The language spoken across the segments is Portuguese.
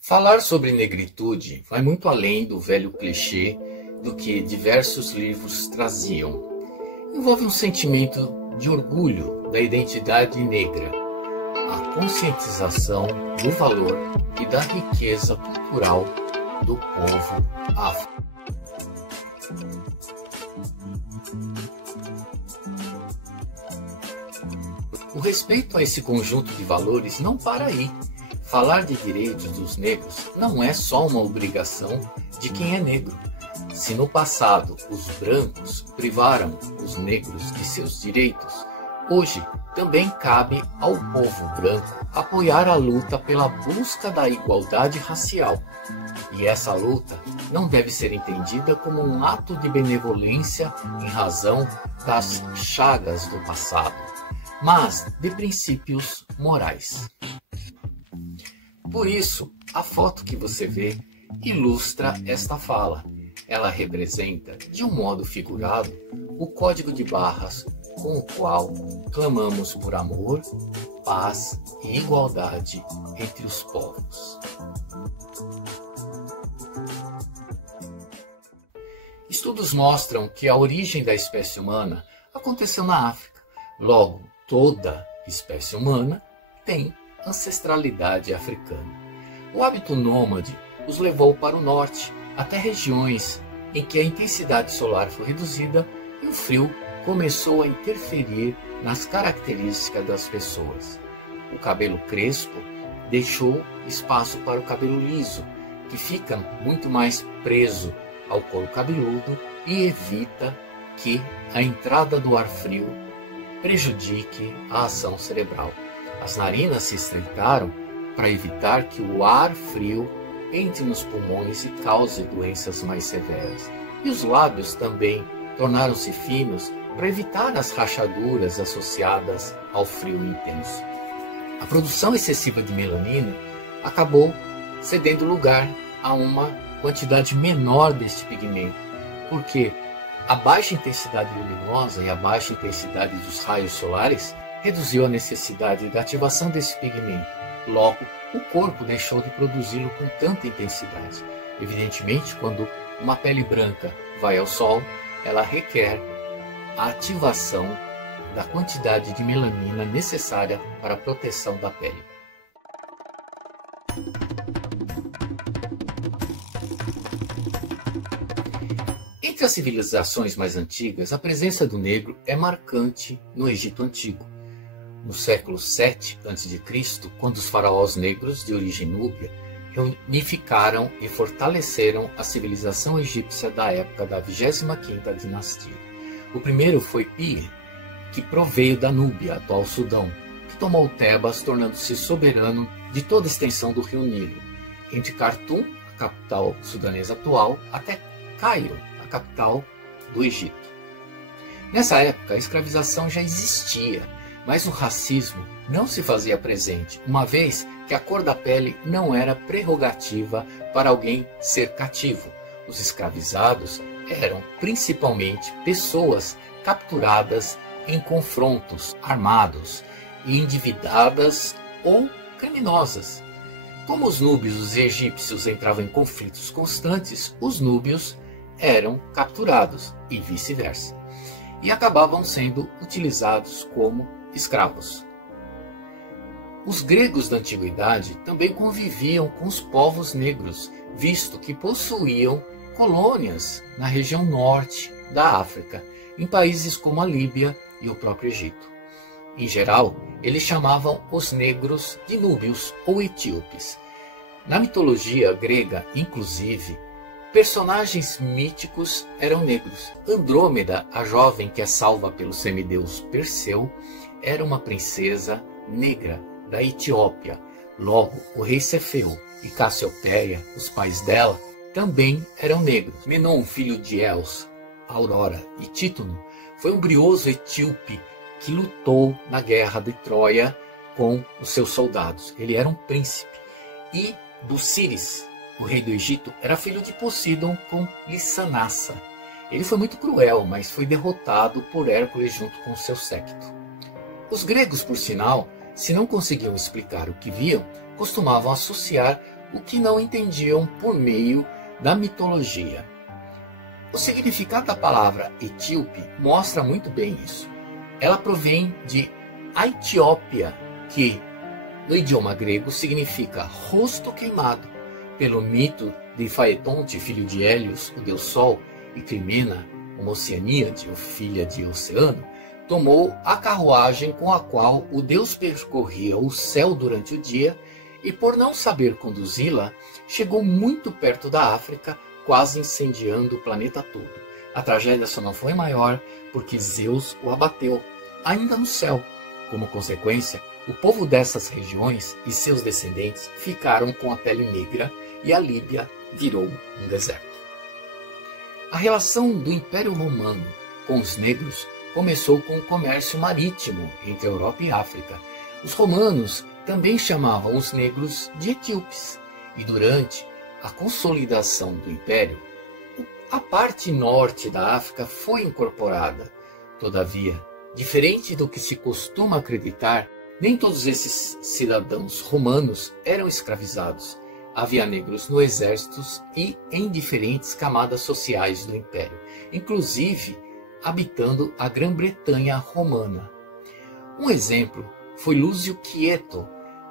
Falar sobre negritude vai muito além do velho clichê do que diversos livros traziam. Envolve um sentimento de orgulho da identidade negra, a conscientização do valor e da riqueza cultural do povo afro. O respeito a esse conjunto de valores não para aí. Falar de direitos dos negros não é só uma obrigação de quem é negro. Se no passado os brancos privaram os negros de seus direitos, hoje também cabe ao povo branco apoiar a luta pela busca da igualdade racial. E essa luta não deve ser entendida como um ato de benevolência em razão das chagas do passado, mas de princípios morais. Por isso, a foto que você vê ilustra esta fala. Ela representa, de um modo figurado, o código de barras com o qual clamamos por amor, paz e igualdade entre os povos. Estudos mostram que a origem da espécie humana aconteceu na África. Logo, toda espécie humana tem ancestralidade africana. O hábito nômade os levou para o norte, até regiões em que a intensidade solar foi reduzida e o frio começou a interferir nas características das pessoas. O cabelo crespo deixou espaço para o cabelo liso, que fica muito mais preso ao couro cabeludo e evita que a entrada do ar frio prejudique a ação cerebral. As narinas se estreitaram para evitar que o ar frio entre nos pulmões e cause doenças mais severas. E os lábios também tornaram-se finos para evitar as rachaduras associadas ao frio intenso. A produção excessiva de melanina acabou cedendo lugar a uma quantidade menor deste pigmento, porque a baixa intensidade luminosa e a baixa intensidade dos raios solares reduziu a necessidade da ativação desse pigmento. Logo, o corpo deixou de produzi-lo com tanta intensidade. Evidentemente, quando uma pele branca vai ao sol, ela requer a ativação da quantidade de melanina necessária para a proteção da pele. Entre as civilizações mais antigas, a presença do negro é marcante no Egito Antigo. No século VII a.C., quando os faraós negros de origem núbia reunificaram e fortaleceram a civilização egípcia da época da 25ª dinastia. O primeiro foi Pir, que proveio da Núbia, atual Sudão, que tomou Tebas, tornando-se soberano de toda a extensão do rio Nilo, entre Khartum, a capital sudanesa atual, até Cairo, a capital do Egito. Nessa época, a escravização já existia, mas o racismo não se fazia presente, uma vez que a cor da pele não era prerrogativa para alguém ser cativo. Os escravizados eram principalmente pessoas capturadas em confrontos armados e endividadas ou criminosas. Como os núbios e os egípcios entravam em conflitos constantes, os núbios eram capturados e vice-versa, e acabavam sendo utilizados como escravos. Os gregos da antiguidade também conviviam com os povos negros, visto que possuíam colônias na região norte da África, em países como a Líbia e o próprio Egito. Em geral, eles chamavam os negros de núbios ou etíopes. Na mitologia grega, inclusive, personagens míticos eram negros. Andrômeda, a jovem que é salva pelo semideus Perseu, era uma princesa negra da Etiópia. Logo, o rei Cefeu e Cassiopeia, os pais dela, também eram negros. Menon, filho de Eos, Aurora e Títono, foi um brioso etíope que lutou na guerra de Troia com os seus soldados. Ele era um príncipe. E Busiris, o rei do Egito, era filho de Poseidon com Lissanassa. Ele foi muito cruel, mas foi derrotado por Hércules junto com seu séquito. Os gregos, por sinal, se não conseguiam explicar o que viam, costumavam associar o que não entendiam por meio da mitologia. O significado da palavra etíope mostra muito bem isso. Ela provém de Aitiópia, que no idioma grego significa rosto queimado, pelo mito de Faetonte, filho de Hélios, o deus Sol, e Climena, uma oceaníade, ou filha de Oceano, tomou a carruagem com a qual o deus percorria o céu durante o dia e, por não saber conduzi-la, chegou muito perto da África, quase incendiando o planeta todo. A tragédia só não foi maior porque Zeus o abateu, ainda no céu. Como consequência, o povo dessas regiões e seus descendentes ficaram com a pele negra e a Líbia virou um deserto. A relação do Império Romano com os negros começou com o comércio marítimo entre a Europa e a África. Os romanos também chamavam os negros de etíopes, e durante a consolidação do Império, a parte norte da África foi incorporada. Todavia, diferente do que se costuma acreditar, nem todos esses cidadãos romanos eram escravizados. Havia negros no exército e em diferentes camadas sociais do Império, inclusive habitando a Grã-Bretanha romana. Um exemplo foi Lúcio Quieto,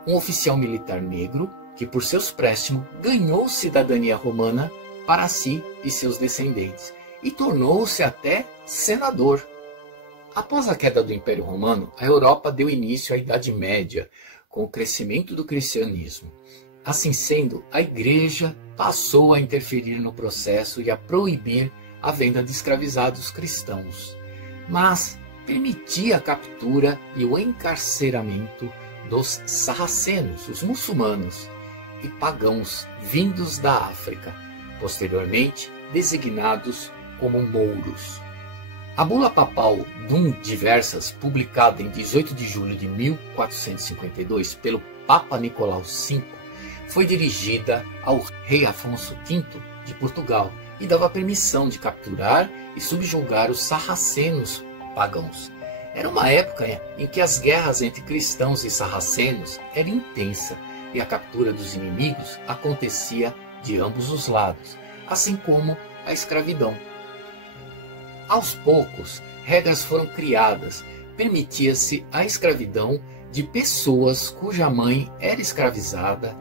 um oficial militar negro que, por seus préstimos, ganhou cidadania romana para si e seus descendentes e tornou-se até senador. Após a queda do Império Romano, a Europa deu início à Idade Média, com o crescimento do cristianismo. Assim sendo, a Igreja passou a interferir no processo e a proibir a venda de escravizados cristãos, mas permitia a captura e o encarceramento dos sarracenos, os muçulmanos e pagãos vindos da África, posteriormente designados como mouros. A bula papal Dum Diversas, publicada em 18 de julho de 1452 pelo Papa Nicolau V, foi dirigida ao rei Afonso V de Portugal e dava permissão de capturar e subjugar os sarracenos pagãos. Era uma época em que as guerras entre cristãos e sarracenos eram intensas e a captura dos inimigos acontecia de ambos os lados, assim como a escravidão. Aos poucos, regras foram criadas, permitia-se a escravidão de pessoas cuja mãe era escravizada,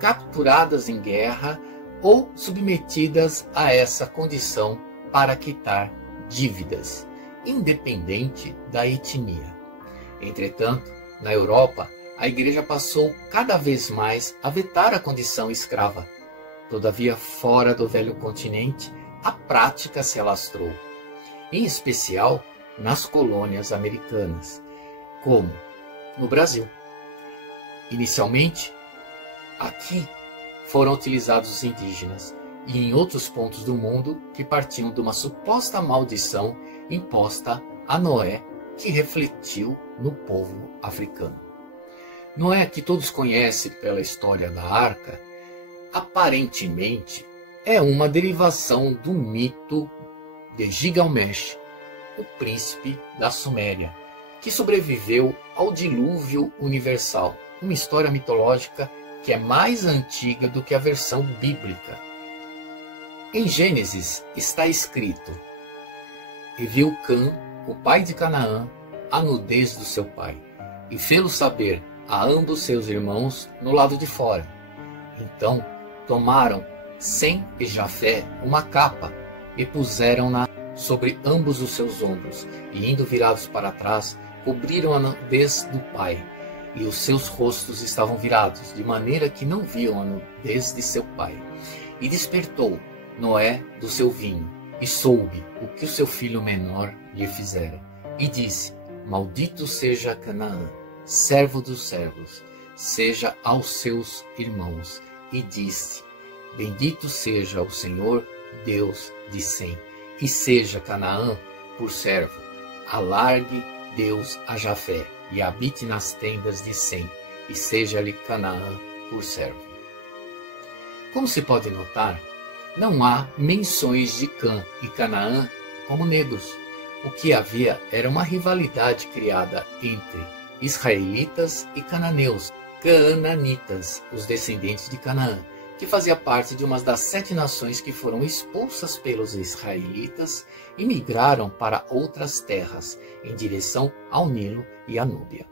capturadas em guerra ou submetidas a essa condição para quitar dívidas, independente da etnia. Entretanto, na Europa, a Igreja passou cada vez mais a vetar a condição escrava. Todavia, fora do velho continente, a prática se alastrou, em especial nas colônias americanas, como no Brasil. Inicialmente, aqui foram utilizados os indígenas e em outros pontos do mundo que partiam de uma suposta maldição imposta a Noé, que refletiu no povo africano. Noé, que todos conhecem pela história da Arca, aparentemente é uma derivação do mito de Gilgamesh, o príncipe da Suméria, que sobreviveu ao dilúvio universal, uma história mitológica que é mais antiga do que a versão bíblica. Em Gênesis está escrito: "E viu Cã, o pai de Canaã, a nudez do seu pai, e fê-lo saber a ambos seus irmãos no lado de fora. Então tomaram Sem e Jafé uma capa e puseram-na sobre ambos os seus ombros, e indo virados para trás, cobriram a nudez do pai, e os seus rostos estavam virados, de maneira que não viam a nudez de seu pai. E despertou Noé do seu vinho, e soube o que o seu filho menor lhe fizera. E disse: Maldito seja Canaã, servo dos servos, seja aos seus irmãos. E disse: Bendito seja o Senhor, Deus de Sem, e seja Canaã por servo. Alargue Deus a Jafé, e habite nas tendas de Sem, e seja-lhe Canaã por servo." Como se pode notar, não há menções de Cã e Canaã como negros. O que havia era uma rivalidade criada entre israelitas e cananeus, cananitas, os descendentes de Canaã, que fazia parte de uma das 7 nações que foram expulsas pelos israelitas e migraram para outras terras, em direção ao Nilo e à Núbia.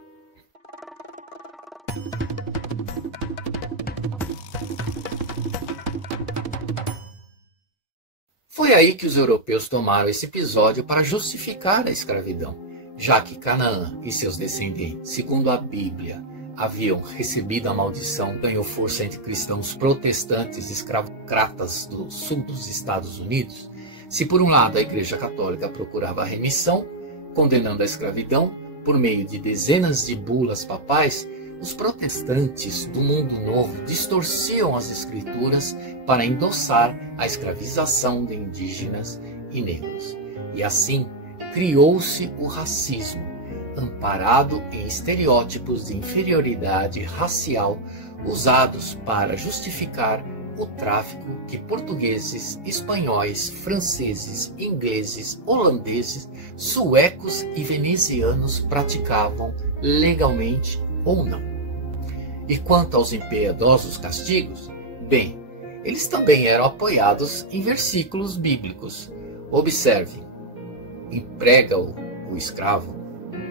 Foi aí que os europeus tomaram esse episódio para justificar a escravidão, já que Canaã e seus descendentes, segundo a Bíblia, haviam recebido a maldição, ganhou força entre cristãos protestantes escravocratas do sul dos Estados Unidos. Se por um lado a Igreja Católica procurava a remissão, condenando a escravidão por meio de dezenas de bulas papais, os protestantes do Mundo Novo distorciam as Escrituras para endossar a escravização de indígenas e negros. E assim criou-se o racismo, amparado em estereótipos de inferioridade racial usados para justificar o tráfico que portugueses, espanhóis, franceses, ingleses, holandeses, suecos e venezianos praticavam legalmente ou não. E quanto aos impiedosos castigos, bem, eles também eram apoiados em versículos bíblicos. Observe, emprega o escravo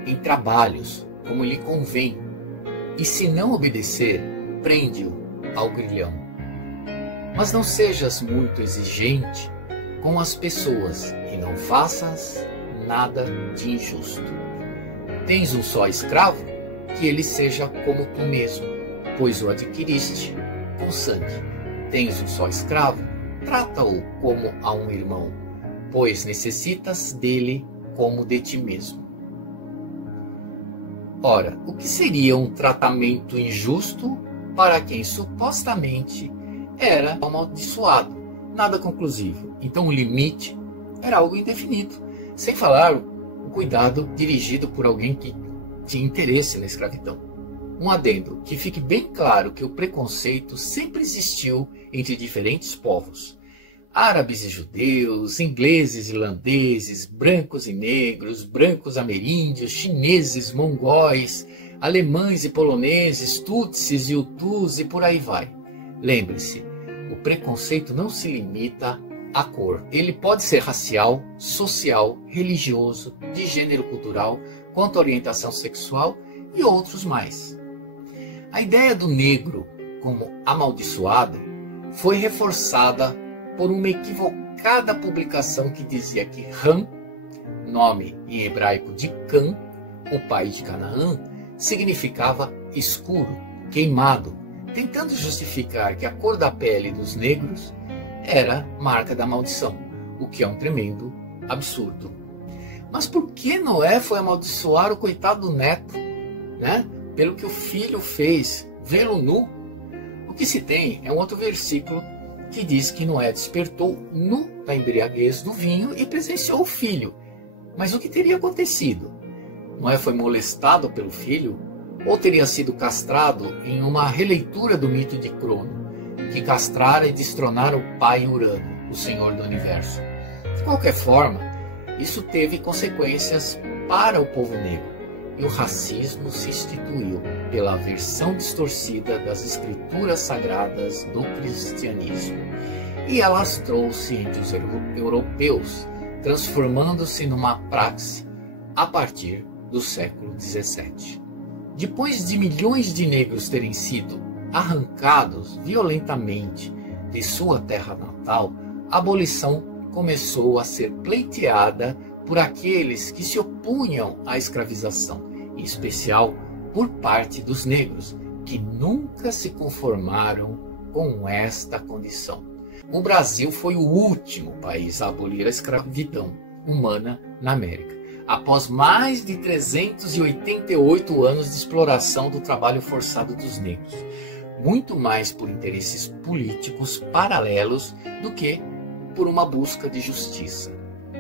em trabalhos como lhe convém, e se não obedecer, prende-o ao grilhão. Mas não sejas muito exigente com as pessoas e não faças nada de injusto. Tens um só escravo, que ele seja como tu mesmo, pois o adquiriste com sangue. Tens um só escravo, trata-o como a um irmão, pois necessitas dele como de ti mesmo. Ora, o que seria um tratamento injusto para quem supostamente era amaldiçoado? Nada conclusivo. Então o limite era algo indefinido, sem falar o cuidado dirigido por alguém que tinha interesse na escravidão. Um adendo, que fique bem claro que o preconceito sempre existiu entre diferentes povos. Árabes e judeus, ingleses e irlandeses, brancos e negros, brancos ameríndios, chineses, mongóis, alemães e poloneses, tutsis e hutus e por aí vai. Lembre-se, o preconceito não se limita à cor. Ele pode ser racial, social, religioso, de gênero cultural, quanto à orientação sexual e outros mais. A ideia do negro como amaldiçoado foi reforçada por uma equivocada publicação que dizia que Ham, nome em hebraico de Cã, o pai de Canaã, significava escuro, queimado, tentando justificar que a cor da pele dos negros era marca da maldição, o que é um tremendo absurdo. Mas por que Noé foi amaldiçoar o coitado do neto, né? Pelo que o filho fez, vê-lo nu? O que se tem é um outro versículo que diz que Noé despertou nu da embriaguez do vinho e presenciou o filho. Mas o que teria acontecido? Noé foi molestado pelo filho? Ou teria sido castrado em uma releitura do mito de Crono, que castrara e destronara o pai Urano, o senhor do universo? De qualquer forma, isso teve consequências para o povo negro, e o racismo se instituiu pela versão distorcida das escrituras sagradas do cristianismo e alastrou-se entre os europeus, transformando-se numa praxe a partir do século XVII. Depois de milhões de negros terem sido arrancados violentamente de sua terra natal, a abolição começou a ser pleiteada por aqueles que se opunham à escravização, em especial por parte dos negros, que nunca se conformaram com esta condição. O Brasil foi o último país a abolir a escravidão humana na América, após mais de 388 anos de exploração do trabalho forçado dos negros, muito mais por interesses políticos paralelos do que por uma busca de justiça,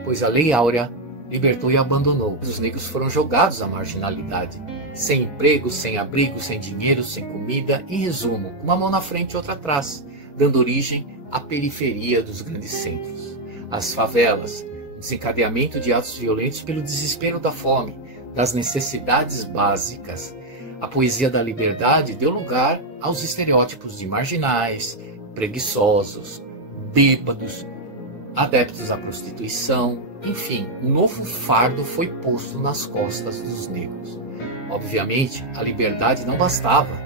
pois a Lei Áurea libertou e abandonou. Os negros foram jogados à marginalidade, sem emprego, sem abrigo, sem dinheiro, sem comida, em resumo, uma mão na frente e outra atrás, dando origem à periferia dos grandes centros. As favelas, desencadeamento de atos violentos pelo desespero da fome, das necessidades básicas. A poesia da liberdade deu lugar aos estereótipos de marginais, preguiçosos, bêbados, adeptos à prostituição, enfim, um novo fardo foi posto nas costas dos negros. Obviamente, a liberdade não bastava,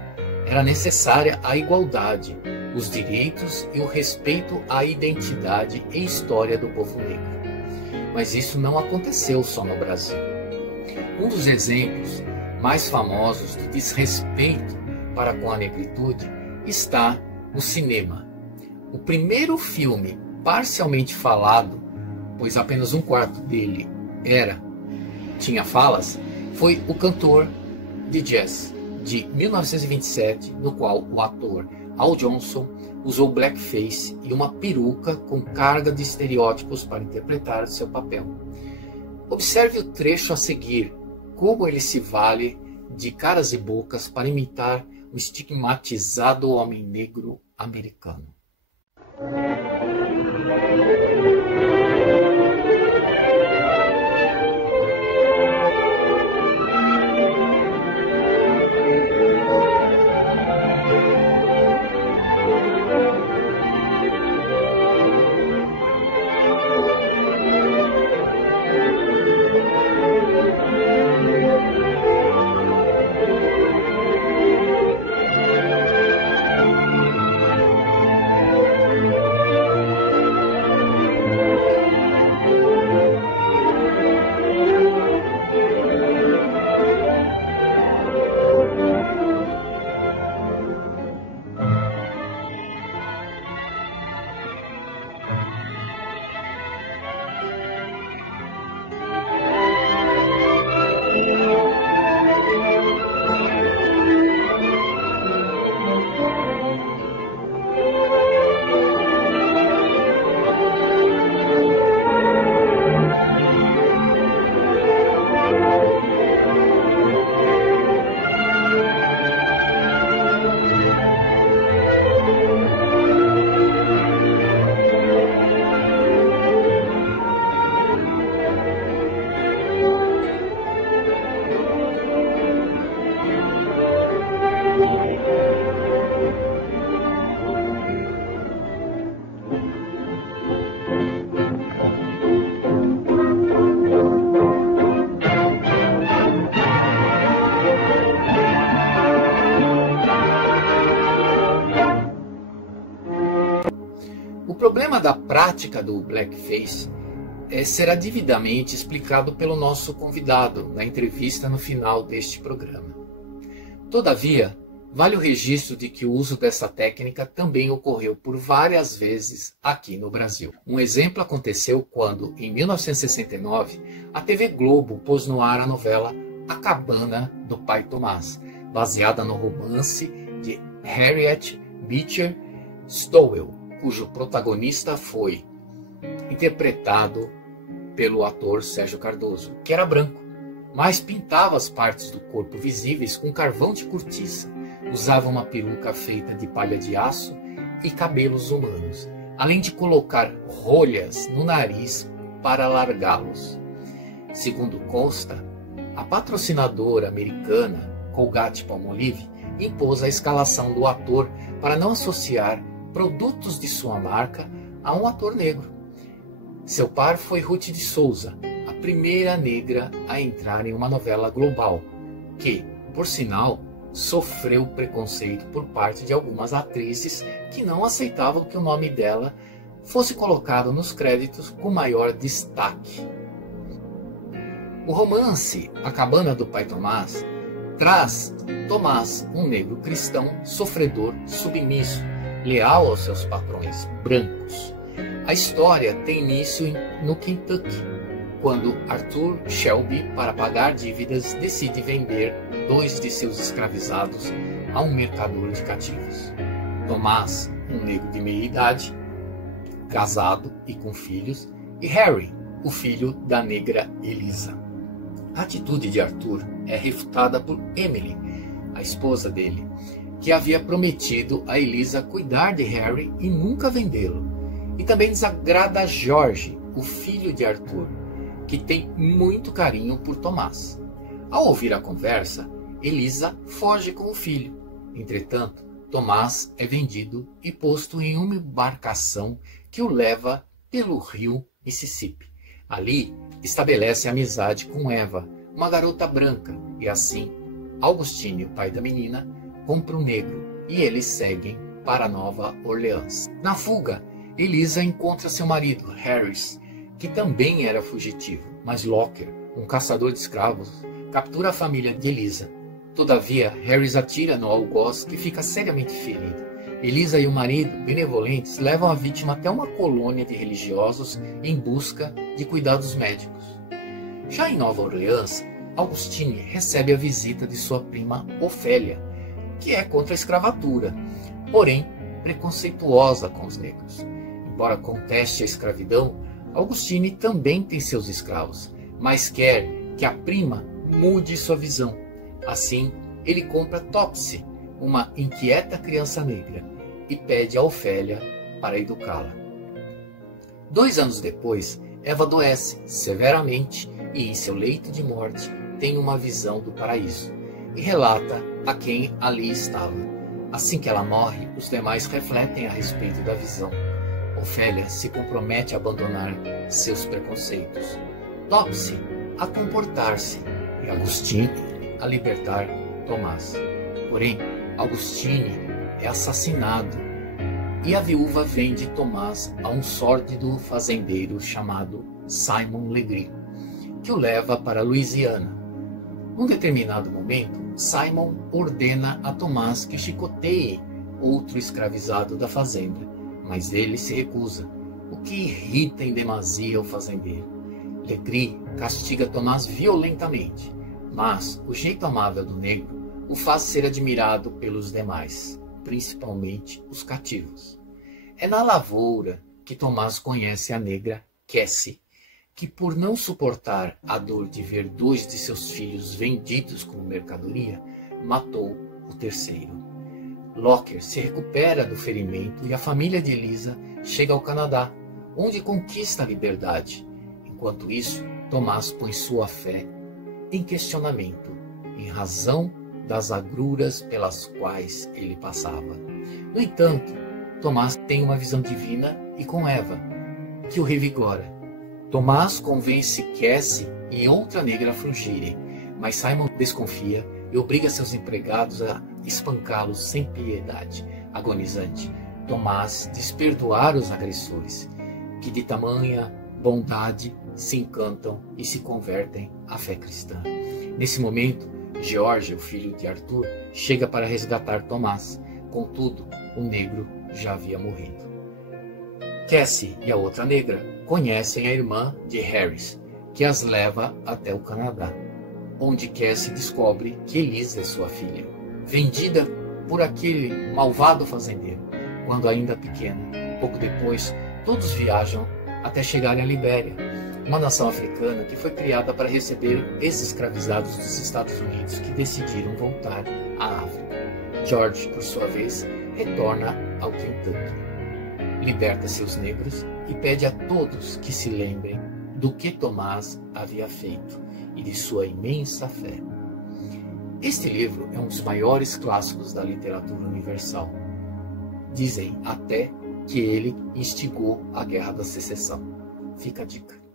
era necessária a igualdade, os direitos e o respeito à identidade e história do povo negro. Mas isso não aconteceu só no Brasil. Um dos exemplos mais famosos de desrespeito para com a negritude está no cinema. O primeiro filme parcialmente falado, pois apenas um quarto dele tinha falas, foi O Cantor de Jazz, de 1927, no qual o ator Al Johnson usou blackface e uma peruca com carga de estereótipos para interpretar seu papel. Observe o trecho a seguir, como ele se vale de caras e bocas para imitar o estigmatizado homem negro americano. O problema da prática do blackface será devidamente explicado pelo nosso convidado na entrevista no final deste programa. Todavia, vale o registro de que o uso dessa técnica também ocorreu por várias vezes aqui no Brasil. Um exemplo aconteceu quando, em 1969, a TV Globo pôs no ar a novela A Cabana do Pai Tomás, baseada no romance de Harriet Beecher Stowe, cujo protagonista foi interpretado pelo ator Sérgio Cardoso, que era branco, mas pintava as partes do corpo visíveis com carvão de cortiça, usava uma peruca feita de palha de aço e cabelos humanos, além de colocar rolhas no nariz para alargá-los. Segundo consta, a patrocinadora americana Colgate-Palmolive impôs a escalação do ator para não associar produtos de sua marca a um ator negro. Seu par foi Ruth de Souza, a primeira negra a entrar em uma novela global, que, por sinal, sofreu preconceito por parte de algumas atrizes que não aceitavam que o nome dela fosse colocado nos créditos com maior destaque. O romance A Cabana do Pai Tomás traz Tomás, um negro cristão, sofredor, submisso, leal aos seus patrões brancos. A história tem início no Kentucky, quando Arthur Shelby, para pagar dívidas, decide vender 2 de seus escravizados a um mercador de cativos. Tomás, um negro de meia idade, casado e com filhos, e Harry, o filho da negra Elisa. A atitude de Arthur é refutada por Emily, a esposa dele, que havia prometido a Elisa cuidar de Harry e nunca vendê-lo. E também desagrada a George, o filho de Arthur, que tem muito carinho por Tomás. Ao ouvir a conversa, Elisa foge com o filho. Entretanto, Tomás é vendido e posto em uma embarcação que o leva pelo rio Mississippi. Ali, estabelece amizade com Eva, uma garota branca, e assim, Augustine, o pai da menina, compra o negro e eles seguem para Nova Orleans. Na fuga, Elisa encontra seu marido, Harris, que também era fugitivo, mas Locker, um caçador de escravos, captura a família de Elisa. Todavia, Harris atira no algoz, que fica seriamente ferido. Elisa e o marido, benevolentes, levam a vítima até uma colônia de religiosos em busca de cuidados médicos. Já em Nova Orleans, Augustine recebe a visita de sua prima Ofélia, que é contra a escravatura, porém preconceituosa com os negros. Embora conteste a escravidão, Augustine também tem seus escravos, mas quer que a prima mude sua visão. Assim, ele compra Topsy, uma inquieta criança negra, e pede a Ofélia para educá-la. 2 anos depois, Eva adoece severamente e, em seu leito de morte, tem uma visão do paraíso e relata a quem ali estava. Assim que ela morre, os demais refletem a respeito da visão. Ofélia se compromete a abandonar seus preconceitos, Topsy a comportar-se e Augustine a libertar Tomás. Porém, Augustine é assassinado e a viúva vende Tomás a um sórdido fazendeiro chamado Simon Legree, que o leva para Louisiana. Num determinado momento, Simon ordena a Tomás que chicoteie outro escravizado da fazenda, mas ele se recusa, o que irrita em demasia o fazendeiro. Legree castiga Tomás violentamente, mas o jeito amável do negro o faz ser admirado pelos demais, principalmente os cativos. É na lavoura que Tomás conhece a negra Cassie, que por não suportar a dor de ver 2 de seus filhos vendidos como mercadoria, matou o terceiro. Locker se recupera do ferimento e a família de Elisa chega ao Canadá, onde conquista a liberdade. Enquanto isso, Tomás põe sua fé em questionamento, em razão das agruras pelas quais ele passava. No entanto, Tomás tem uma visão divina e com Eva, que o revigora. Tomás convence Cassie e outra negra a fugirem, mas Simon desconfia e obriga seus empregados a espancá-los sem piedade. Agonizante, Tomás diz perdoar os agressores, que de tamanha bondade se encantam e se convertem à fé cristã. Nesse momento, George, o filho de Arthur, chega para resgatar Tomás. Contudo, o negro já havia morrido. Cassie e a outra negra conhecem a irmã de Harris, que as leva até o Canadá, onde Cassie descobre que Elisa é sua filha, vendida por aquele malvado fazendeiro, quando ainda pequena. Pouco depois, todos viajam até chegarem à Libéria, uma nação africana que foi criada para receber ex-escravizados dos Estados Unidos que decidiram voltar à África. George, por sua vez, retorna ao Kentucky, liberta seus negros e pede a todos que se lembrem do que Tomás havia feito e de sua imensa fé. Este livro é um dos maiores clássicos da literatura universal. Dizem até que ele instigou a Guerra da Secessão. Fica a dica.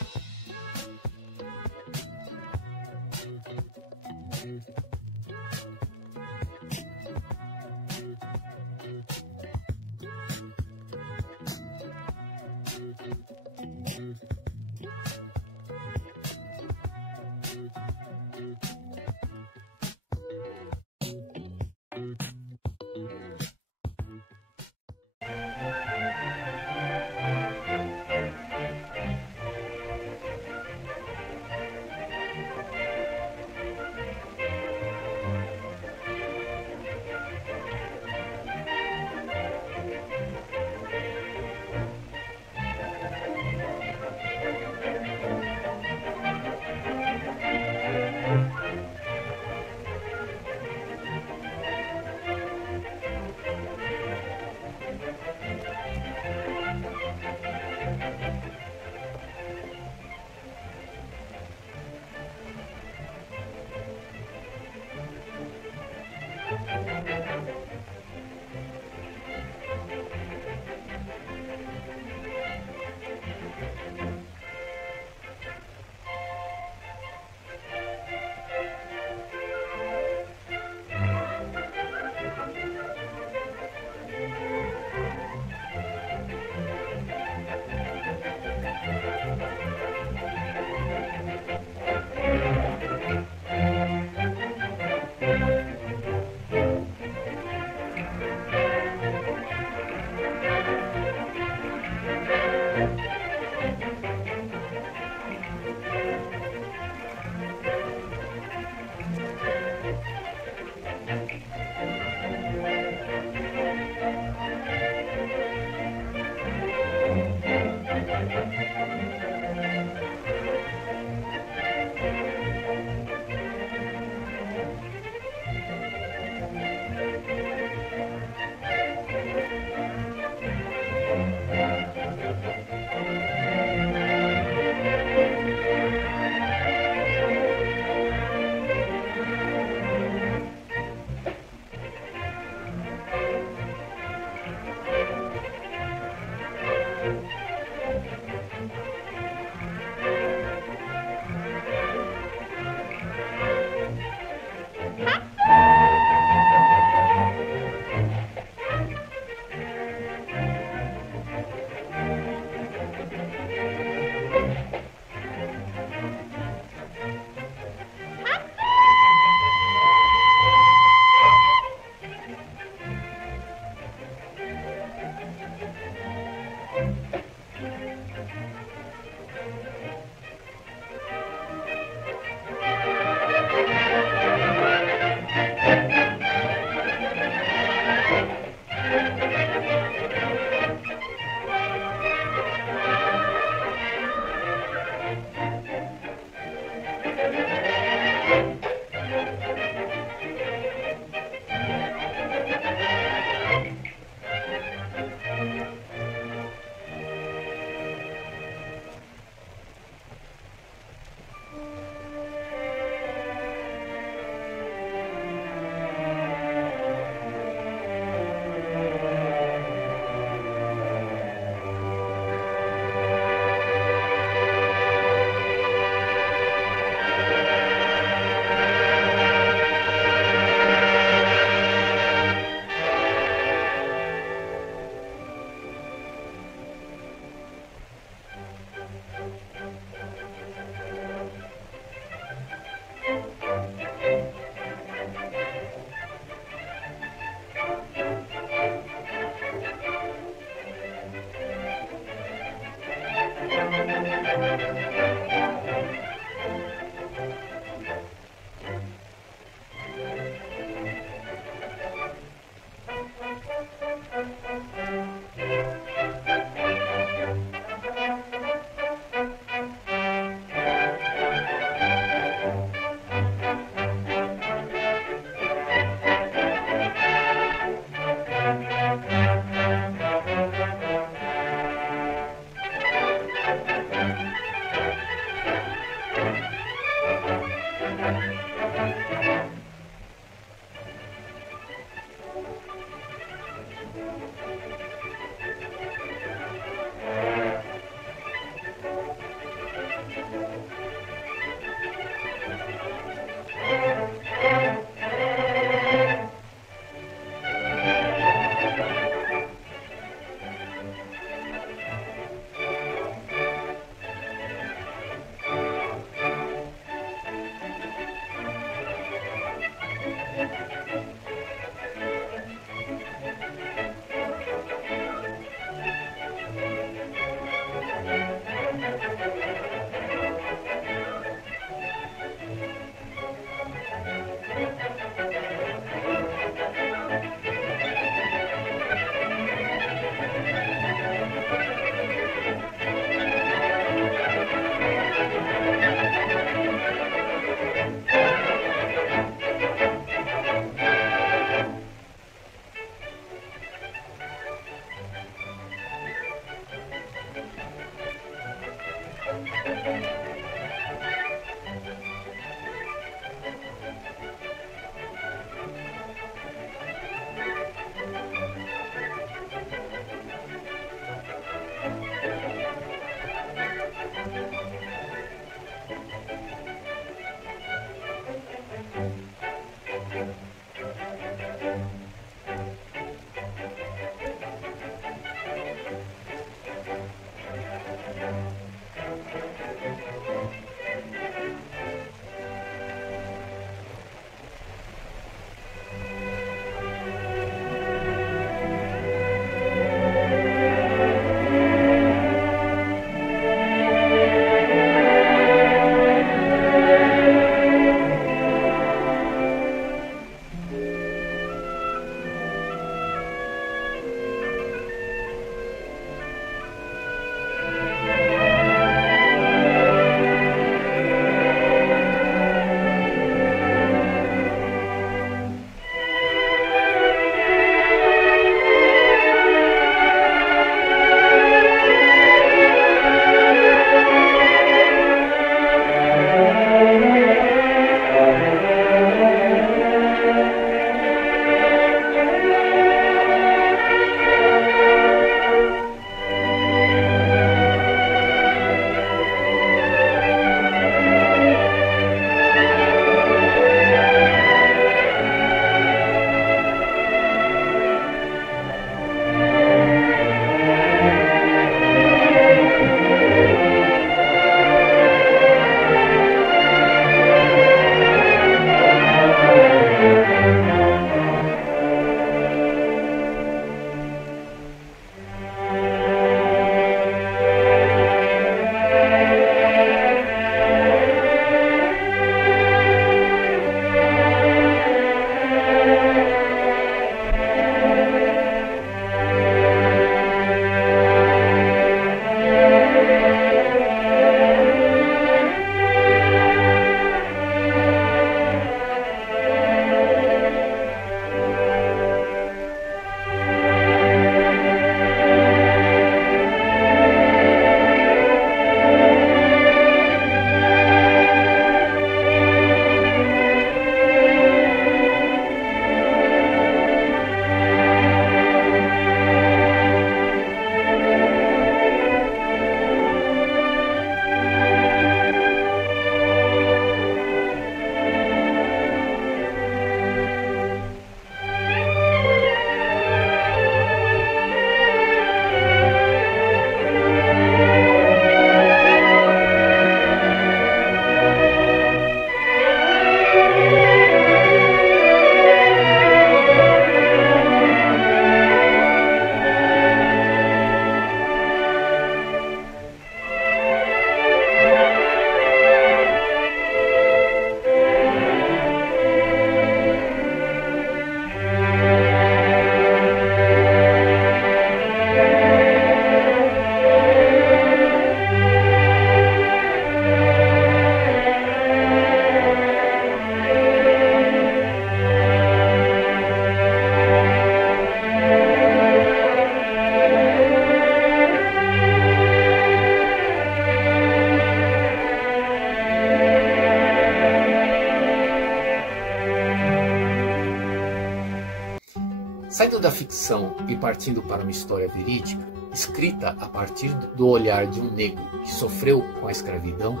Saindo da ficção e partindo para uma história verídica, escrita a partir do olhar de um negro que sofreu com a escravidão,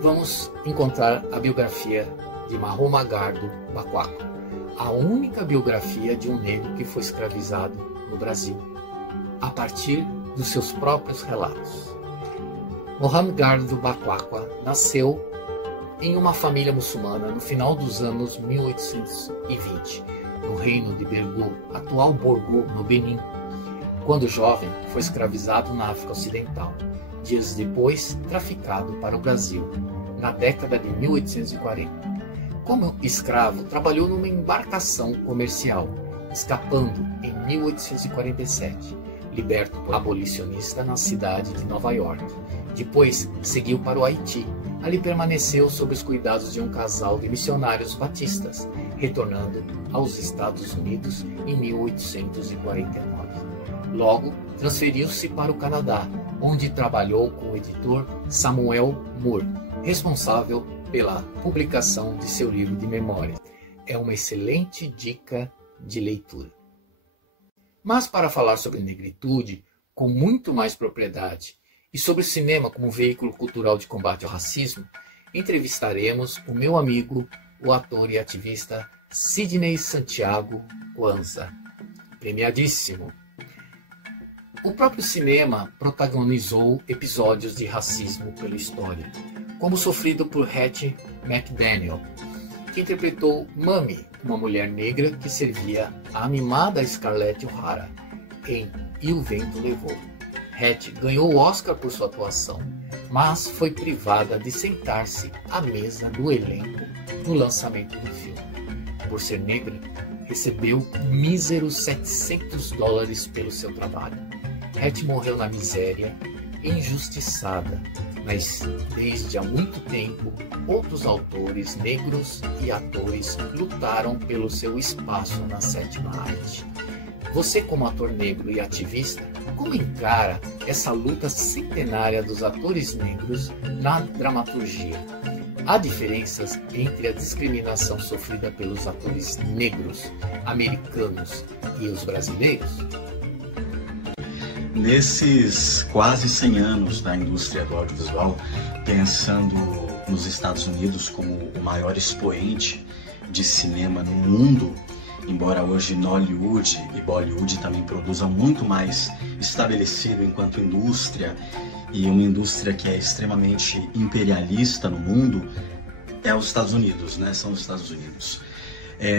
vamos encontrar a biografia de Mahoma Gardo Bakwaku, a única biografia de um negro que foi escravizado no Brasil, a partir dos seus próprios relatos. Mahoma Gardo Bakwaku nasceu em uma família muçulmana no final dos anos 1820, no reino de Bergou, atual Borgou, no Benin. Quando jovem, foi escravizado na África Ocidental. Dias depois, traficado para o Brasil, na década de 1840. Como escravo, trabalhou numa embarcação comercial, escapando em 1847, liberto por abolicionista na cidade de Nova York. Depois, seguiu para o Haiti. Ali permaneceu sob os cuidados de um casal de missionários batistas, retornando aos Estados Unidos em 1849. Logo, transferiu-se para o Canadá, onde trabalhou com o editor Samuel Moore, responsável pela publicação de seu livro de memórias. É uma excelente dica de leitura. Mas para falar sobre negritude com muito mais propriedade e sobre o cinema como veículo cultural de combate ao racismo, entrevistaremos o meu amigo, o ator e ativista Sidney Santiago Kwanza, premiadíssimo. O próprio cinema protagonizou episódios de racismo pela história, como sofrido por Hattie McDaniel, que interpretou Mami, uma mulher negra que servia a mimada Scarlett O'Hara em E o Vento Levou. Hattie ganhou o Oscar por sua atuação, mas foi privada de sentar-se à mesa do elenco no lançamento do filme. Por ser negra, recebeu míseros $700 pelo seu trabalho. Hattie morreu na miséria, injustiçada, mas desde há muito tempo outros autores negros e atores lutaram pelo seu espaço na sétima arte. Você, como ator negro e ativista, como encara essa luta centenária dos atores negros na dramaturgia? Há diferenças entre a discriminação sofrida pelos atores negros, americanos e os brasileiros? Nesses quase 100 anos da indústria do audiovisual, pensando nos Estados Unidos como o maior expoente de cinema no mundo, embora hoje Nollywood e Bollywood também produzam muito mais estabelecido enquanto indústria, e uma indústria que é extremamente imperialista no mundo, é os Estados Unidos, né? São os Estados Unidos.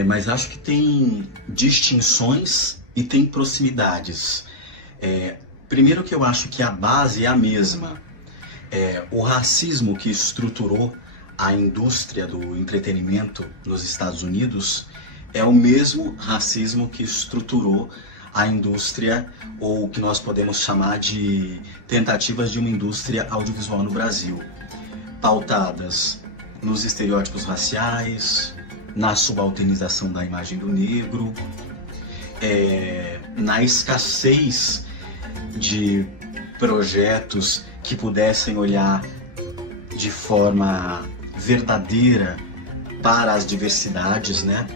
Mas acho que tem distinções e tem proximidades. Primeiro que eu acho que a base é a mesma. O racismo que estruturou a indústria do entretenimento nos Estados Unidos é o mesmo racismo que estruturou a indústria, ou o que nós podemos chamar de tentativas de uma indústria audiovisual no Brasil, pautadas nos estereótipos raciais, na subalternização da imagem do negro, na escassez de projetos que pudessem olhar de forma verdadeira para as diversidades, né?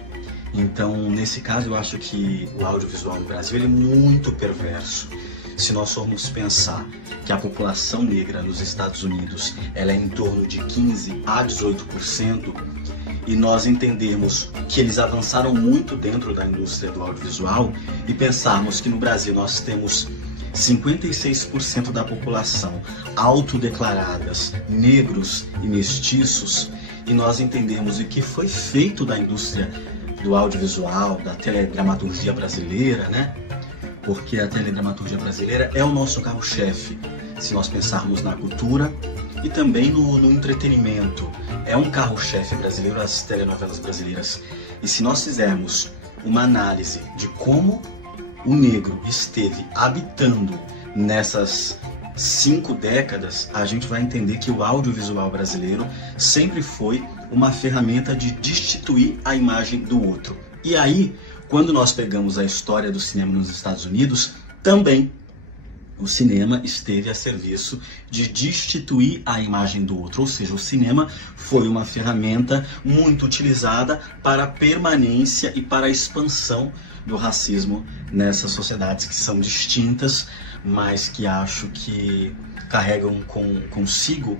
Então, nesse caso, eu acho que o audiovisual no Brasil ele é muito perverso. Se nós formos pensar que a população negra nos Estados Unidos ela é em torno de 15 a 18%, e nós entendermos que eles avançaram muito dentro da indústria do audiovisual e pensarmos que no Brasil nós temos 56% da população autodeclaradas negros e mestiços, e nós entendemos o que foi feito da indústria do audiovisual, da teledramaturgia brasileira, né? Porque a teledramaturgia brasileira é o nosso carro-chefe, se nós pensarmos na cultura e também no entretenimento. É um carro-chefe brasileiro, as telenovelas brasileiras. E se nós fizermos uma análise de como o negro esteve habitando nessas 5 décadas, a gente vai entender que o audiovisual brasileiro sempre foi uma ferramenta de destituir a imagem do outro. E aí, quando nós pegamos a história do cinema nos Estados Unidos, também o cinema esteve a serviço de destituir a imagem do outro, ou seja, o cinema foi uma ferramenta muito utilizada para a permanência e para a expansão do racismo nessas sociedades que são distintas, mas que acho que carregam consigo,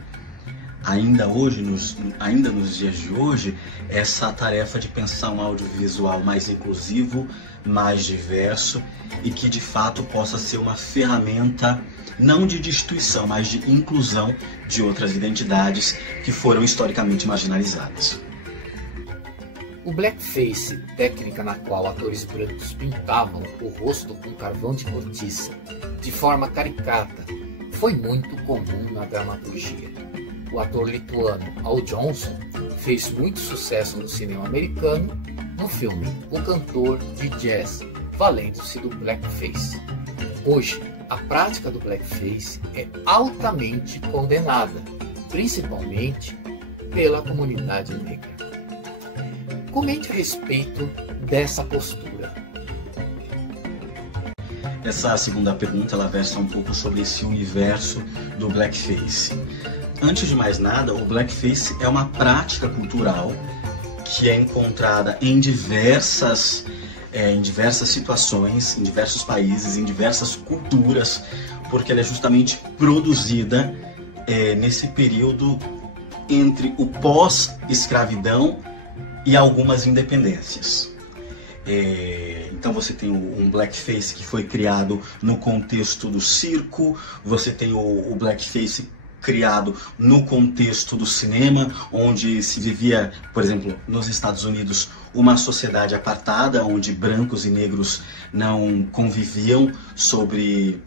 ainda nos dias de hoje, essa tarefa de pensar um audiovisual mais inclusivo, mais diverso e que de fato possa ser uma ferramenta não de destituição, mas de inclusão de outras identidades que foram historicamente marginalizadas. O blackface, técnica na qual atores brancos pintavam o rosto com carvão de cortiça de forma caricata, foi muito comum na dramaturgia. O ator lituano Al Johnson fez muito sucesso no cinema americano no filme O Cantor de Jazz, valendo-se do blackface. Hoje, a prática do blackface é altamente condenada, principalmente pela comunidade negra. Comente a respeito dessa postura. essa segunda pergunta, ela versa um pouco sobre esse universo do blackface. Antes de mais nada, o blackface é uma prática cultural que é encontrada em diversas situações, em diversos países, em diversas culturas, porque ela é justamente produzida nesse período entre o pós-escravidão e algumas independências. Então você tem um blackface que foi criado no contexto do circo, você tem o blackface criado no contexto do cinema, onde se vivia, por exemplo, nos Estados Unidos, uma sociedade apartada, onde brancos e negros não conviviam sobre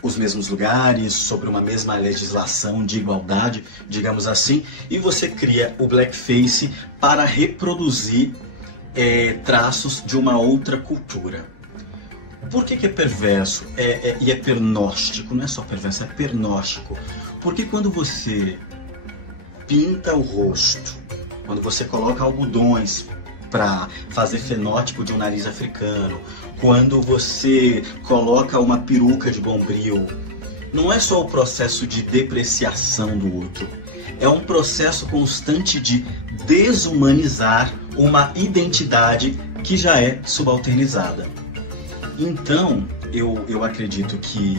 os mesmos lugares, sobre uma mesma legislação de igualdade, digamos assim, e você cria o blackface para reproduzir traços de uma outra cultura. Por que é perverso e é pernóstico? Não é só perverso, é pernóstico. Porque quando você pinta o rosto, quando você coloca algodões para fazer fenótipo de um nariz africano, quando você coloca uma peruca de bombril, não é só o processo de depreciação do outro, é um processo constante de desumanizar uma identidade que já é subalternizada. Então, eu acredito que,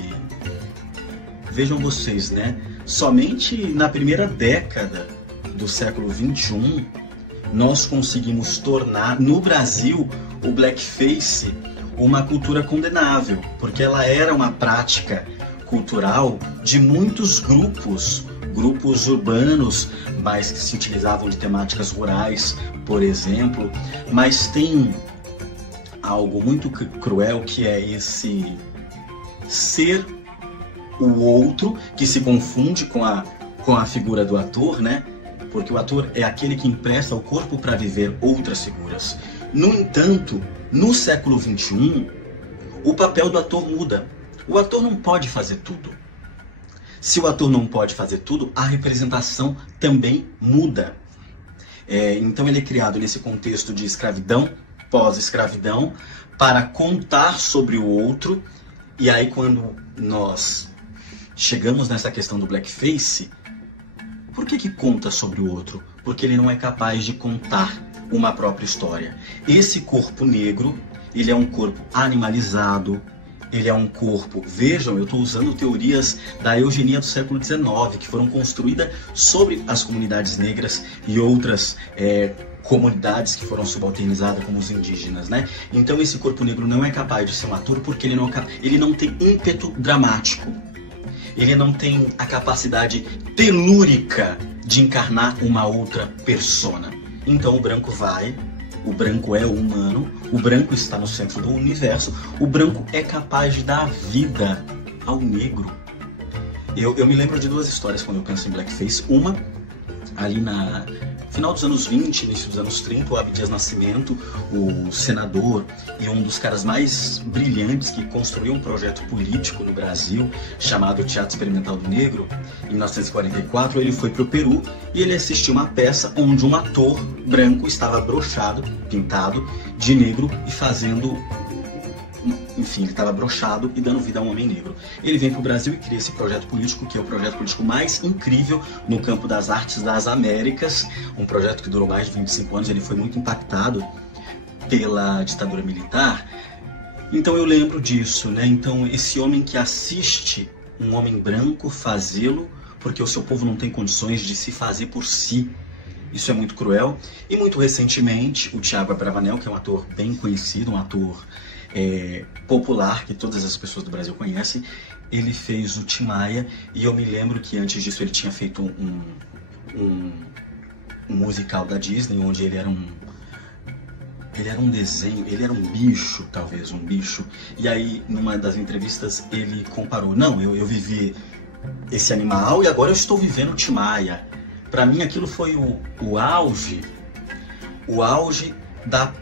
vejam vocês, né? Somente na primeira década do século XXI, nós conseguimos tornar, no Brasil, o blackface uma cultura condenável, porque ela era uma prática cultural de muitos grupos urbanos, mas que se utilizavam de temáticas rurais, por exemplo, mas tem algo muito cruel que é esse ser o outro, que se confunde com a figura do ator, né? Porque o ator é aquele que empresta o corpo para viver outras figuras. No entanto, no século XXI, o papel do ator muda. O ator não pode fazer tudo. Se o ator não pode fazer tudo, a representação também muda. Então ele é criado nesse contexto de escravidão, pós-escravidão, para contar sobre o outro. E aí quando nós chegamos nessa questão do blackface, por que conta sobre o outro? Porque ele não é capaz de contar uma própria história. Esse corpo negro, ele é um corpo animalizado, ele é um corpo... Vejam, eu estou usando teorias da eugenia do século XIX, que foram construídas sobre as comunidades negras e outras comunidades que foram subalternizadas, como os indígenas, né? Então esse corpo negro não é capaz de ser um ator porque ele não tem ímpeto dramático. Ele não tem a capacidade telúrica de encarnar uma outra persona. Então o branco o branco é o humano, o branco está no centro do universo, o branco é capaz de dar vida ao negro. Eu me lembro de duas histórias quando eu penso em blackface. Uma, ali na final dos anos 20, início dos anos 30, o Abdias Nascimento, o senador e um dos caras mais brilhantes que construiu um projeto político no Brasil, chamado Teatro Experimental do Negro, em 1944, ele foi para o Peru e ele assistiu uma peça onde um ator branco estava brochado, pintado de negro e fazendo... Enfim, ele estava brochado e dando vida a um homem negro. Ele vem para o Brasil e cria esse projeto político, que é o projeto político mais incrível no campo das artes das Américas. Um projeto que durou mais de 25 anos, ele foi muito impactado pela ditadura militar. Então eu lembro disso, né? Então esse homem que assiste um homem branco fazê-lo, porque o seu povo não tem condições de se fazer por si. Isso é muito cruel. E muito recentemente, o Thiago Abravanel, que é um ator bem conhecido, um ator popular, que todas as pessoas do Brasil conhecem, ele fez o Tim Maia, e eu me lembro que antes disso ele tinha feito um musical da Disney, onde ele era um desenho, ele era um bicho, talvez, um bicho. E aí, numa das entrevistas, ele comparou, não, eu vivi esse animal e agora eu estou vivendo o Tim Maia. Para mim aquilo foi o auge da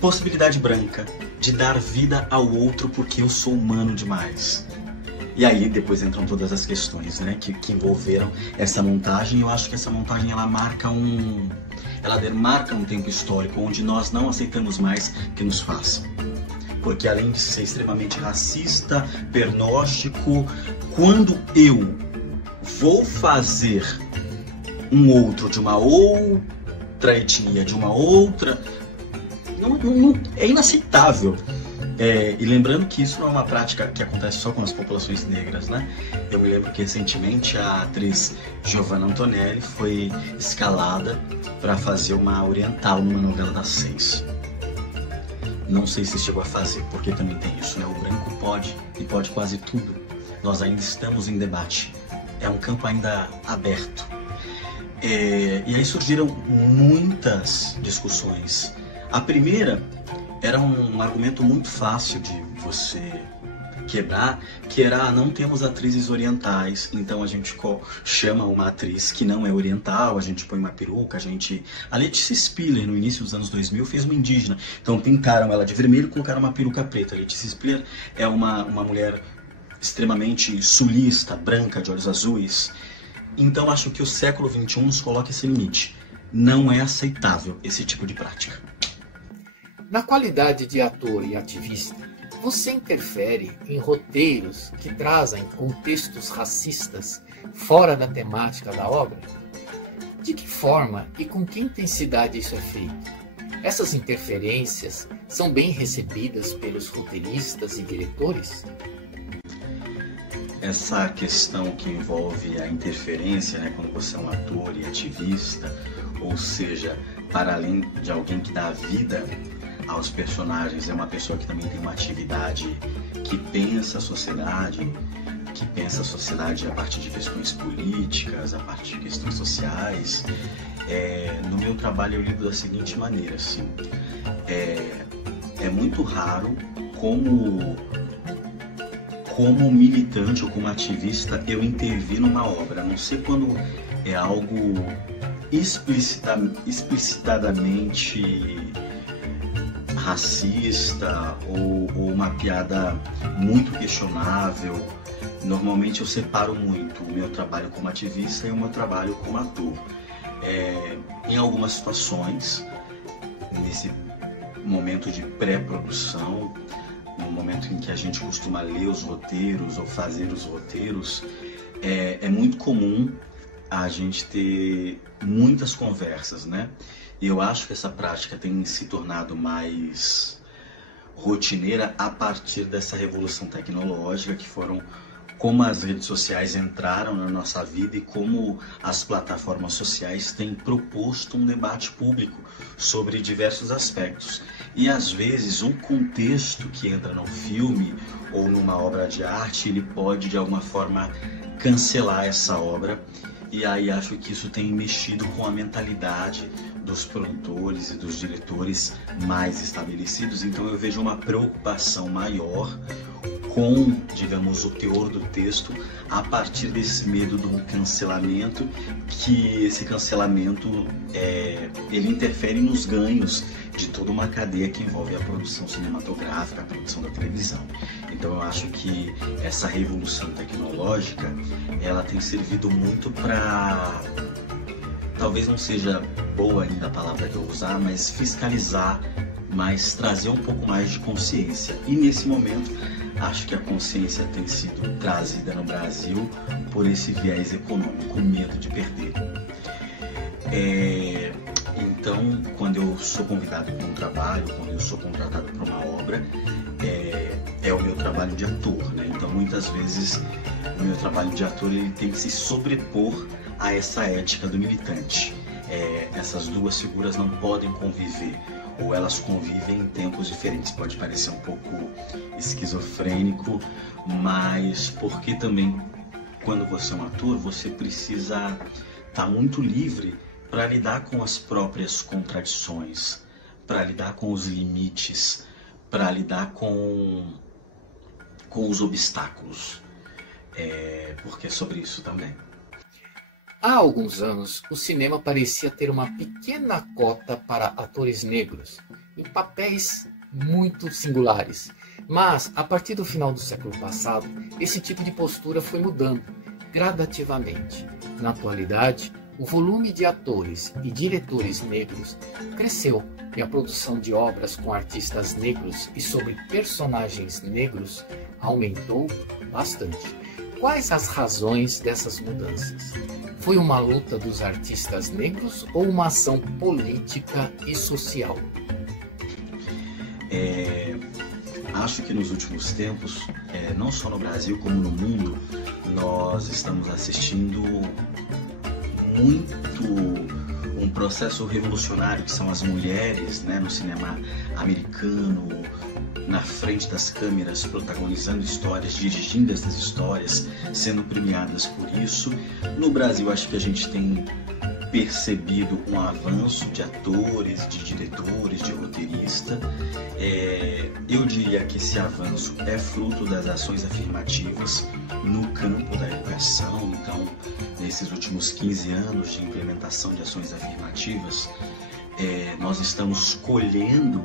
possibilidade branca de dar vida ao outro porque eu sou humano demais. E aí depois entram todas as questões, né, que envolveram essa montagem. Eu acho que essa montagem ela marca um tempo histórico onde nós não aceitamos mais que nos façam. porque além de ser extremamente racista, pernóstico, quando eu vou fazer um outro de uma outra etnia, de uma outra, é inaceitável. E lembrando que isso não é uma prática que acontece só com as populações negras, né? Eu me lembro que recentemente a atriz Giovanna Antonelli foi escalada para fazer uma oriental numa novela das 6. Não sei se chegou a fazer, porque também tem isso, né? O branco pode, e pode quase tudo. Nós ainda estamos em debate. É um campo ainda aberto. E aí surgiram muitas discussões. A primeira era um argumento muito fácil de você quebrar, que era: não temos atrizes orientais, então a gente chama uma atriz que não é oriental, a gente põe uma peruca, A Letícia Spiller, no início dos anos 2000, fez uma indígena, então pintaram ela de vermelho e colocaram uma peruca preta. A Letícia Spiller é uma mulher extremamente sulista, branca, de olhos azuis. Então acho que o século XXI nos coloca esse limite. Não é aceitável esse tipo de prática. Na qualidade de ator e ativista, você interfere em roteiros que trazem contextos racistas fora da temática da obra? De que forma e com que intensidade isso é feito? Essas interferências são bem recebidas pelos roteiristas e diretores? Essa questão que envolve a interferência, né, quando você é um ator e ativista, ou seja, para além de alguém que dá vida aos personagens, é uma pessoa que também tem uma atividade que pensa a sociedade a partir de questões políticas, a partir de questões sociais. No meu trabalho eu lido da seguinte maneira, assim, é muito raro como militante ou como ativista eu intervir numa obra, a não ser quando é algo explicitadamente racista ou uma piada muito questionável. Normalmente eu separo muito o meu trabalho como ativista e o meu trabalho como ator. Em algumas situações, nesse momento de pré-produção, no momento em que a gente costuma ler os roteiros ou fazer os roteiros, é muito comum a gente ter muitas conversas, né? E eu acho que essa prática tem se tornado mais rotineira a partir dessa revolução tecnológica, que foram como as redes sociais entraram na nossa vida e como as plataformas sociais têm proposto um debate público sobre diversos aspectos. E às vezes o contexto que entra no filme ou numa obra de arte, ele pode de alguma forma cancelar essa obra. E aí acho que isso tem mexido com a mentalidade dos produtores e dos diretores mais estabelecidos. Então eu vejo uma preocupação maior com, digamos, o teor do texto a partir desse medo de um cancelamento, que esse cancelamento ele interfere nos ganhos de toda uma cadeia que envolve a produção cinematográfica, a produção da televisão. Então eu acho que essa revolução tecnológica, ela tem servido muito para, talvez não seja boa ainda a palavra que eu usar, mas fiscalizar, mas trazer um pouco mais de consciência. E nesse momento, acho que a consciência tem sido trazida no Brasil por esse viés econômico, medo de perder. Então, quando eu sou convidado para um trabalho, quando eu sou contratado para uma obra, é o meu trabalho de ator, né? Então, muitas vezes, o meu trabalho de ator ele tem que se sobrepor a essa ética do militante. Essas duas figuras não podem conviver, ou elas convivem em tempos diferentes. Pode parecer um pouco esquizofrênico, mas porque também, quando você é um ator, você precisa estar muito livre para lidar com as próprias contradições, para lidar com os limites, para lidar com os obstáculos. Porque é sobre isso também. Há alguns anos, o cinema parecia ter uma pequena cota para atores negros, em papéis muito singulares. Mas, a partir do final do século passado, esse tipo de postura foi mudando gradativamente. Na atualidade, o volume de atores e diretores negros cresceu e a produção de obras com artistas negros e sobre personagens negros aumentou bastante. Quais as razões dessas mudanças? Foi uma luta dos artistas negros ou uma ação política e social? Acho que nos últimos tempos, não só no Brasil como no mundo, nós estamos assistindo muito um processo revolucionário, que são as mulheres, né, no cinema americano, na frente das câmeras, protagonizando histórias, dirigindo essas histórias, sendo premiadas por isso. No Brasil, acho que a gente tem percebido um avanço de atores, de diretores, de roteirista. Eu diria que esse avanço é fruto das ações afirmativas no campo da educação. Então, nesses últimos 15 anos de implementação de ações afirmativas, nós estamos colhendo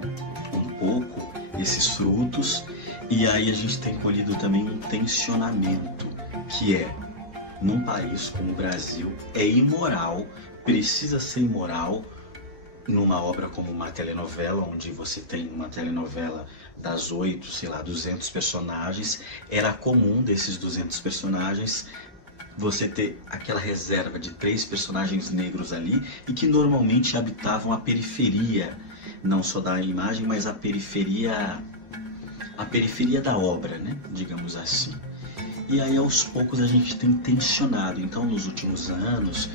um pouco esses frutos, e aí a gente tem colhido também um tensionamento, que é, num país como o Brasil, é imoral, precisa ser imoral, numa obra como uma telenovela, onde você tem uma telenovela das 8, 200 personagens, era comum desses 200 personagens você ter aquela reserva de 3 personagens negros ali, e que normalmente habitavam a periferia, não só da imagem, mas a periferia da obra, né? Digamos assim. E aí, aos poucos, a gente tem tensionado. Então, nos últimos anos,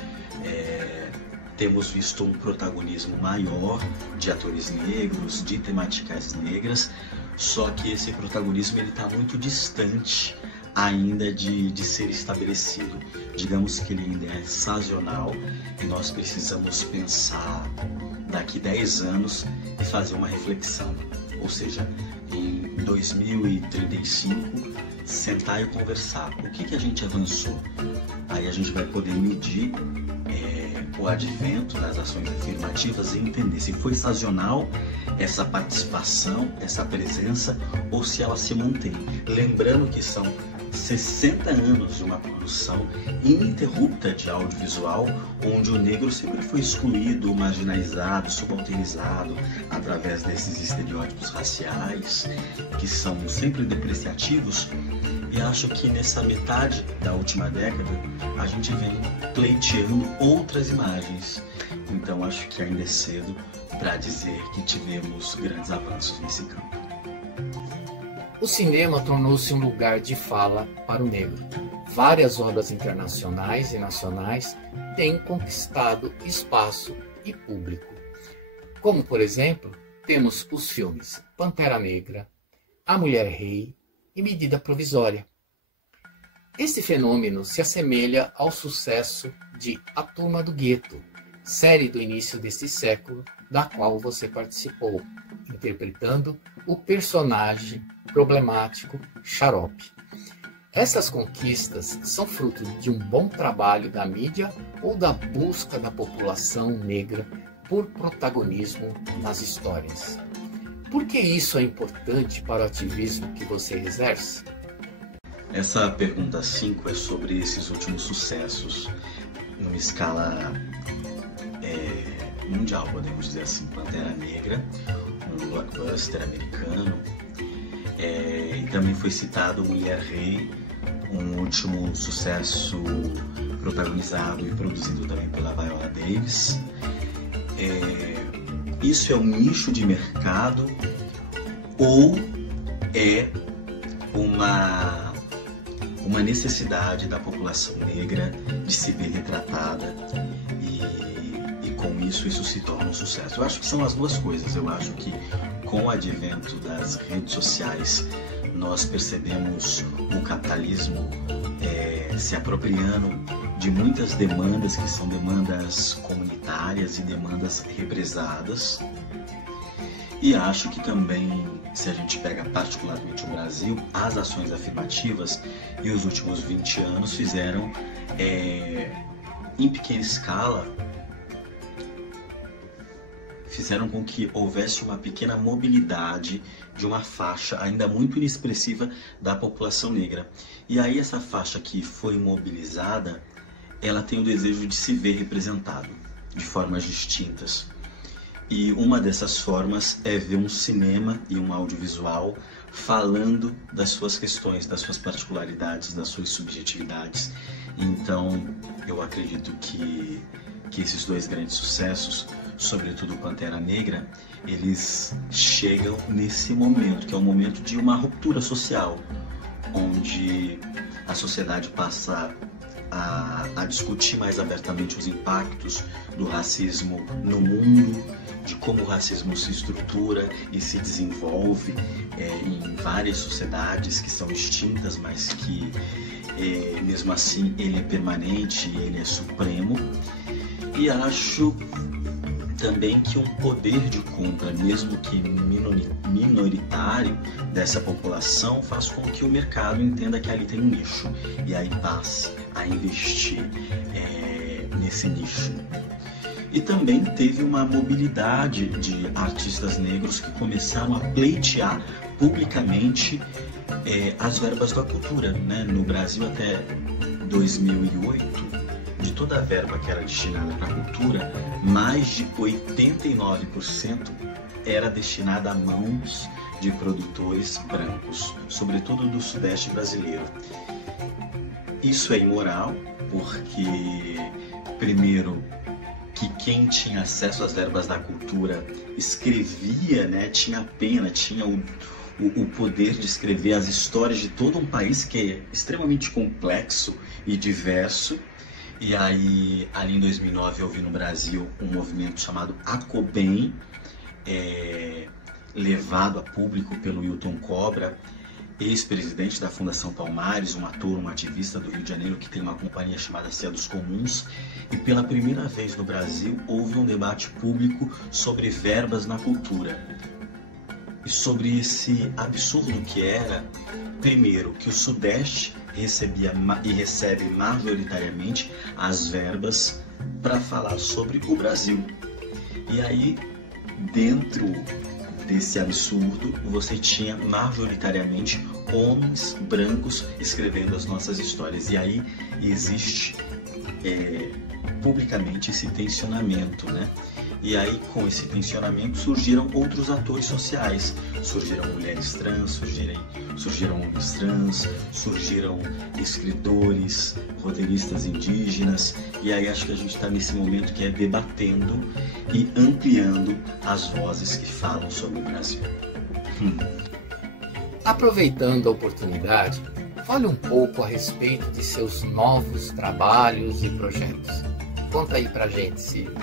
temos visto um protagonismo maior de atores negros, de temáticas negras, só que esse protagonismo está muito distante ainda de ser estabelecido. Digamos que ele ainda é sazonal, e nós precisamos pensar daqui 10 anos e fazer uma reflexão. Ou seja, em 2035, sentar e conversar. O que a gente avançou? Aí a gente vai poder medir o advento das ações afirmativas e entender se foi sazonal essa participação, essa presença, ou se ela se mantém. Lembrando que são 60 anos de uma produção ininterrupta de audiovisual, onde o negro sempre foi excluído, marginalizado, subalternizado através desses estereótipos raciais, que são sempre depreciativos. E acho que nessa metade da última década a gente vem pleiteando outras imagens. Então acho que ainda é cedo para dizer que tivemos grandes avanços nesse campo. O cinema tornou-se um lugar de fala para o negro. Várias obras internacionais e nacionais têm conquistado espaço e público. Como, por exemplo, temos os filmes Pantera Negra, A Mulher Rei e Medida Provisória. Esse fenômeno se assemelha ao sucesso de A Turma do Gueto, série do início deste século, da qual você participou, interpretando o personagem problemático Xarope. Essas conquistas são fruto de um bom trabalho da mídia ou da busca da população negra por protagonismo nas histórias? Por que isso é importante para o ativismo que você exerce? Essa pergunta 5 é sobre esses últimos sucessos, numa escala mundial, podemos dizer assim. Pantera Negra, um blockbuster americano, e também foi citado Mulher Rei, um último sucesso protagonizado e produzido também pela Viola Davis. Isso é um nicho de mercado ou é uma necessidade da população negra de se ver retratada e com isso se torna um sucesso? Eu acho que são as duas coisas. Eu acho que com o advento das redes sociais nós percebemos o capitalismo se apropriando de muitas demandas que são demandas comunitárias e demandas represadas. E acho que também, se a gente pega particularmente o Brasil, as ações afirmativas e os últimos 20 anos fizeram, em pequena escala, fizeram com que houvesse uma pequena mobilidade de uma faixa ainda muito inexpressiva da população negra. E aí essa faixa que foi mobilizada, ela tem o desejo de se ver representado de formas distintas. E uma dessas formas é ver um cinema e um audiovisual falando das suas questões, das suas particularidades, das suas subjetividades. Então, eu acredito que esses dois grandes sucessos, sobretudo Pantera Negra, eles chegam nesse momento, que é um momento de uma ruptura social, onde a sociedade passa a discutir mais abertamente os impactos do racismo no mundo, de como o racismo se estrutura e se desenvolve em várias sociedades que são extintas, mas que mesmo assim ele é permanente, ele é supremo. E acho também que um poder de compra, mesmo que minoritário dessa população, faz com que o mercado entenda que ali tem um nicho e aí passe a investir nesse nicho. E também teve uma mobilidade de artistas negros que começaram a pleitear publicamente as verbas da cultura, né? No Brasil, até 2008, de toda a verba que era destinada para a cultura, mais de 89% era destinada a mãos de produtores brancos, sobretudo do Sudeste brasileiro. Isso é imoral, porque, primeiro, que quem tinha acesso às verbas da cultura escrevia, né, tinha pena, tinha o poder de escrever as histórias de todo um país que é extremamente complexo e diverso. E aí, ali em 2009, eu vi no Brasil um movimento chamado Acobem, levado a público pelo Hilton Cobra, ex-presidente da Fundação Palmares, um ator, um ativista do Rio de Janeiro que tem uma companhia chamada Cia dos Comuns. E pela primeira vez no Brasil houve um debate público sobre verbas na cultura. E sobre esse absurdo que era, primeiro, que o Sudeste recebia e recebe majoritariamente as verbas para falar sobre o Brasil. E aí, dentro desse absurdo, você tinha majoritariamente homens brancos escrevendo as nossas histórias. E aí existe publicamente esse tensionamento, né? E aí, com esse tensionamento, surgiram outros atores sociais. Surgiram mulheres trans, surgiram homens trans, surgiram escritores, roteiristas indígenas. E aí acho que a gente está nesse momento que é debatendo e ampliando as vozes que falam sobre o Brasil. Aproveitando a oportunidade, fale um pouco a respeito de seus novos trabalhos e projetos. Conta aí pra gente, Ciro.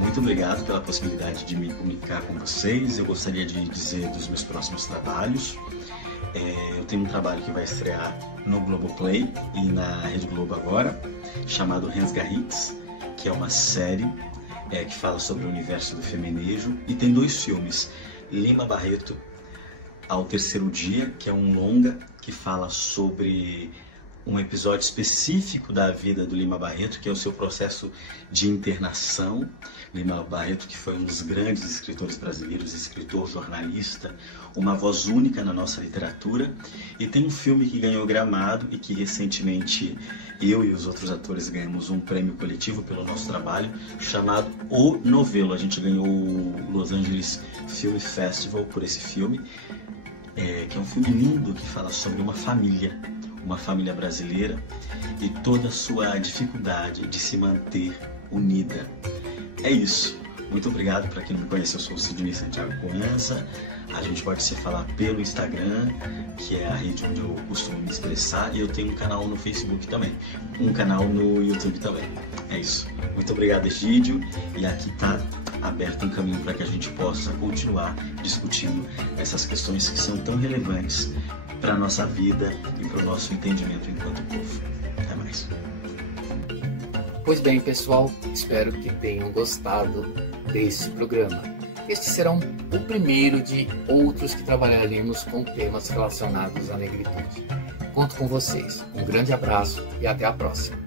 Muito obrigado pela possibilidade de me comunicar com vocês. Eu gostaria de dizer dos meus próximos trabalhos. Eu tenho um trabalho que vai estrear no Globoplay e na Rede Globo agora, chamado Rensgarrits, que é uma série que fala sobre o universo do feminejo. E tem 2 filmes, Lima Barreto, Ao Terceiro Dia, que é um longa que fala sobre um episódio específico da vida do Lima Barreto, que é o seu processo de internação. Lima Barreto, que foi um dos grandes escritores brasileiros, escritor, jornalista, uma voz única na nossa literatura. E tem um filme que ganhou Gramado e que recentemente eu e os outros atores ganhamos um prêmio coletivo pelo nosso trabalho, chamado O Novelo. A gente ganhou o Los Angeles Film Festival por esse filme, que é um filme lindo que fala sobre uma família brasileira e toda a sua dificuldade de se manter unida. É isso. Muito obrigado. Para quem não me conhece, eu sou o Sidney Santiago Coenza. A gente pode se falar pelo Instagram, que é a rede onde eu costumo me expressar, e eu tenho um canal no Facebook também, um canal no YouTube também. É isso. Muito obrigado, Egídio, e aqui está aberto um caminho para que a gente possa continuar discutindo essas questões que são tão relevantes para a nossa vida e para o nosso entendimento enquanto povo. Até mais. Pois bem, pessoal, espero que tenham gostado desse programa. Este será o primeiro de outros que trabalharemos com temas relacionados à negritude. Conto com vocês. Um grande abraço e até a próxima.